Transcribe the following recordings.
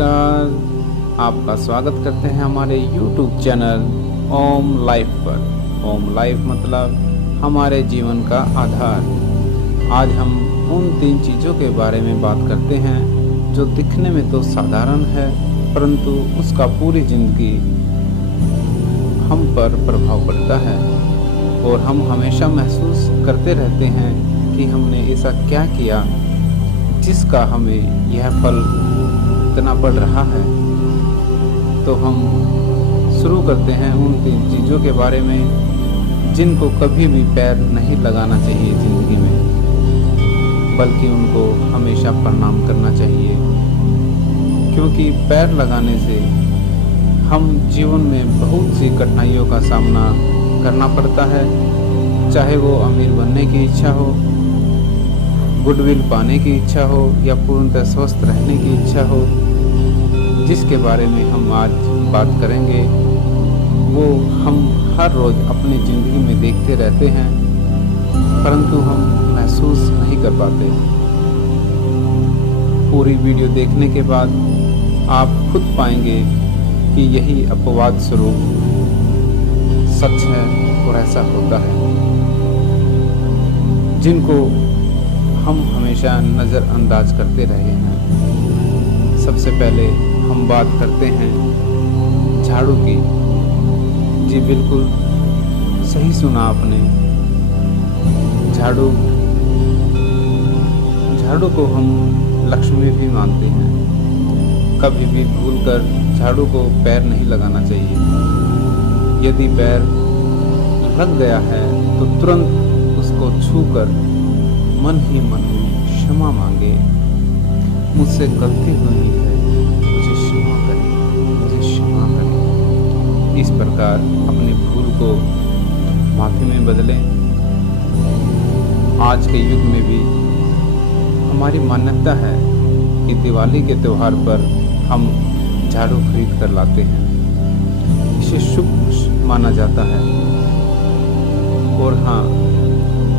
नमस्कार। आपका स्वागत करते हैं हमारे YouTube चैनल ओम लाइफ पर। ओम लाइफ मतलब हमारे जीवन का आधार। आज हम उन 3 चीज़ों के बारे में बात करते हैं जो दिखने में तो साधारण है, परंतु उसका पूरी ज़िंदगी हम पर प्रभाव पड़ता है और हम हमेशा महसूस करते रहते हैं कि हमने ऐसा क्या किया जिसका हमें यह फल इतना पड़ रहा है। तो हम शुरू करते हैं उन 3 चीज़ों के बारे में जिनको कभी भी पैर नहीं लगाना चाहिए ज़िंदगी में, बल्कि उनको हमेशा प्रणाम करना चाहिए। क्योंकि पैर लगाने से हम जीवन में बहुत सी कठिनाइयों का सामना करना पड़ता है, चाहे वो अमीर बनने की इच्छा हो, गुडविल पाने की इच्छा हो या पूर्णतः स्वस्थ रहने की इच्छा हो। जिसके बारे में हम आज बात करेंगे वो हम हर रोज़ अपनी ज़िंदगी में देखते रहते हैं, परंतु हम महसूस नहीं कर पाते। पूरी वीडियो देखने के बाद आप खुद पाएंगे कि यही अपवाद स्वरूप सच है और ऐसा होता है, जिनको हम हमेशा नज़रअंदाज करते रहे हैं। सबसे पहले हम बात करते हैं झाड़ू की। जी बिल्कुल सही सुना आपने। झाड़ू को हम लक्ष्मी भी मानते हैं। कभी भी भूलकर झाड़ू को पैर नहीं लगाना चाहिए। यदि पैर लग गया है तो तुरंत उसको छूकर मन ही मन में क्षमा मांगे, मुझसे गलती हुई है, मुझे क्षमा करें, मुझे क्षमा करें। इस प्रकार अपनी भूल को माफी में बदलें। आज के युग में भी हमारी मान्यता है कि दिवाली के त्यौहार पर हम झाड़ू खरीद कर लाते हैं। इसे शुभ माना जाता है। और हाँ,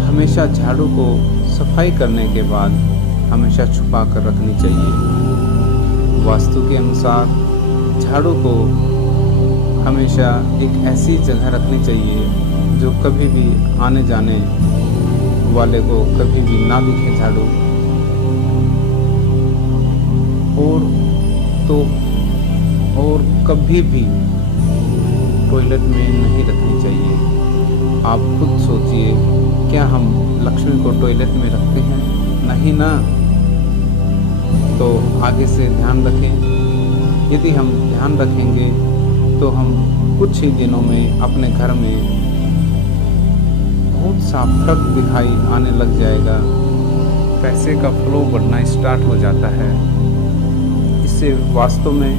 हमेशा झाड़ू को सफाई करने के बाद हमेशा छुपा कर रखनी चाहिए। वास्तु के अनुसार झाड़ू को हमेशा एक ऐसी जगह रखनी चाहिए जो कभी भी आने जाने वाले को कभी भी ना दिखे झाड़ू। और कभी भी टॉयलेट में नहीं रखनी चाहिए। आप खुद सोचिए, क्या हम लक्ष्मी को टॉयलेट में रखते हैं? नहीं ना। तो आगे से ध्यान रखें। यदि हम ध्यान रखेंगे तो हम कुछ ही दिनों में अपने घर में बहुत सा फर्क दिखाई आने लग जाएगा। पैसे का फ्लो बढ़ना स्टार्ट हो जाता है। इससे वास्तव में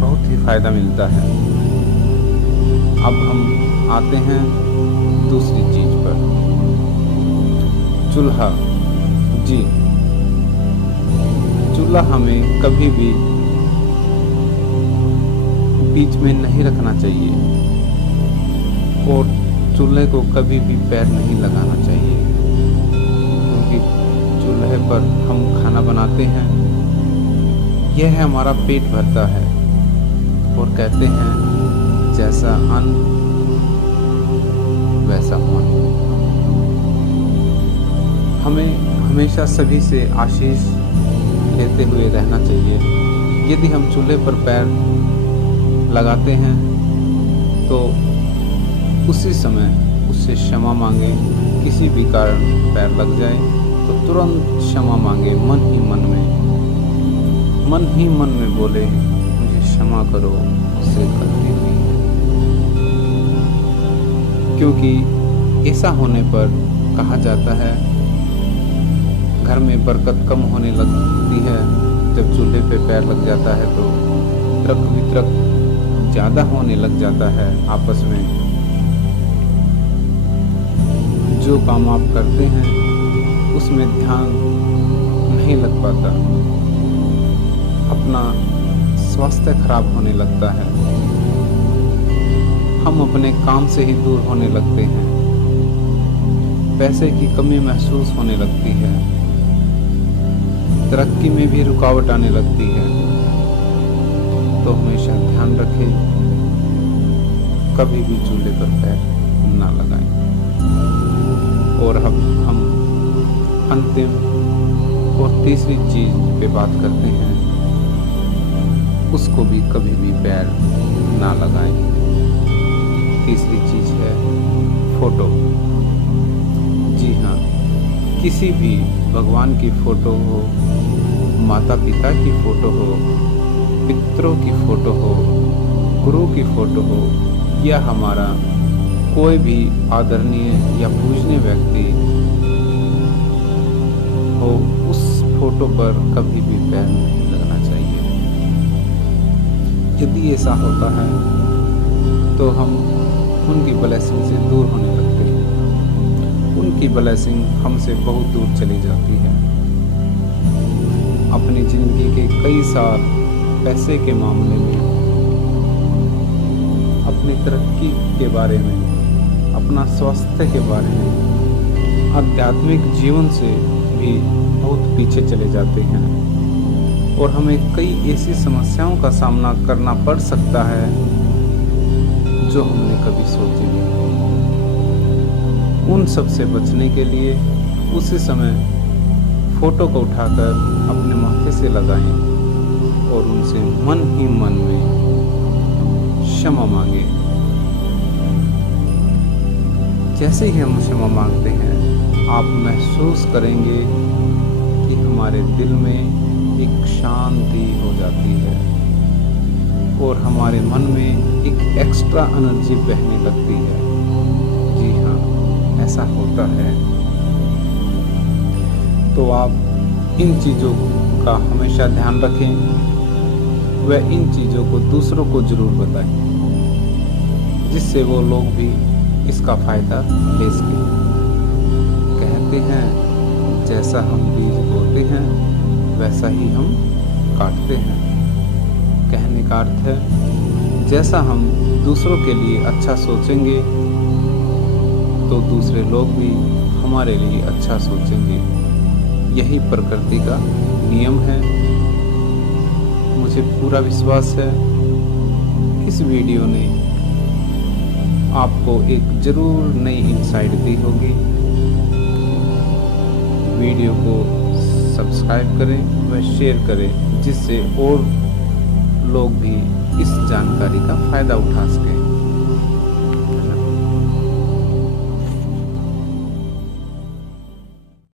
बहुत ही फायदा मिलता है। अब हम आते हैं दूसरी चीज पर, चूल्हा। जी, चूल्हा हमें कभी भी बीच में नहीं रखना चाहिए और चूल्हे को कभी भी पैर नहीं लगाना चाहिए, क्योंकि चूल्हे पर हम खाना बनाते हैं। यह हमारा पेट भरता है और कहते हैं जैसा अन्न वैसा मन। हमें हमेशा सभी से आशीष लेते हुए रहना चाहिए। यदि हम चूल्हे पर पैर लगाते हैं तो उसी समय उससे क्षमा मांगे। किसी भी कारण पैर लग जाए तो तुरंत क्षमा मांगे। मन ही मन में बोले, मुझे क्षमा करो, मुझसे गलती हुई। क्योंकि ऐसा होने पर कहा जाता है घर में बरकत कम होने लगती है। जब चूल्हे पे पैर लग जाता है तो तर्क वितर्क ज़्यादा होने लग जाता है आपस में। जो काम आप करते हैं उसमें ध्यान नहीं लग पाता। अपना स्वास्थ्य खराब होने लगता है। हम अपने काम से ही दूर होने लगते हैं। पैसे की कमी महसूस होने लगती है। तरक्की में भी रुकावट आने लगती है। तो हमेशा ध्यान रखें, कभी भी चूल्हे पर पैर ना लगाएं। और हम अंतिम और तीसरी चीज पे बात करते हैं, उसको भी कभी भी पैर ना लगाएं। तीसरी चीज है फोटो। जी हाँ, किसी भी भगवान की फोटो हो, माता पिता की फोटो हो, पितरों की फोटो हो, गुरु की फोटो हो, या हमारा कोई भी आदरणीय या पूजनीय व्यक्ति हो, उस फोटो पर कभी भी पैर नहीं लगना चाहिए। यदि ऐसा होता है तो हम उनकी ब्लेसिंग से दूर होने लगते हैं। उनकी ब्लेसिंग हमसे बहुत दूर चली जाती है। अपनी जिंदगी के कई साल पैसे के मामले में, अपनी तरक्की के बारे में, अपना स्वास्थ्य के बारे में, आध्यात्मिक जीवन से भी बहुत पीछे चले जाते हैं और हमें कई ऐसी समस्याओं का सामना करना पड़ सकता है जो हमने कभी सोची नहीं। उन सब से बचने के लिए उसी समय फोटो को उठाकर अपने माथे से लगाएं और उनसे मन ही मन में क्षमा मांगे। जैसे ही हम क्षमा मांगते हैं, आप महसूस करेंगे कि हमारे दिल में एक शांति हो जाती है और हमारे मन में एक एक्स्ट्रा एनर्जी बहने लगती है। जी हाँ, ऐसा होता है। तो आप इन चीज़ों का हमेशा ध्यान रखें, व इन चीज़ों को दूसरों को जरूर बताएं, जिससे वो लोग भी इसका फायदा ले सकें। कहते हैं, जैसा हम बीज बोते हैं वैसा ही हम काटते हैं। कहने का अर्थ है, जैसा हम दूसरों के लिए अच्छा सोचेंगे तो दूसरे लोग भी हमारे लिए अच्छा सोचेंगे। यही प्रकृति का नियम है। मुझे पूरा विश्वास है इस वीडियो ने आपको एक जरूर नई इंसाइट दी होगी। वीडियो को सब्सक्राइब करें व शेयर करें, जिससे और लोग भी इस जानकारी का फायदा उठा सकें।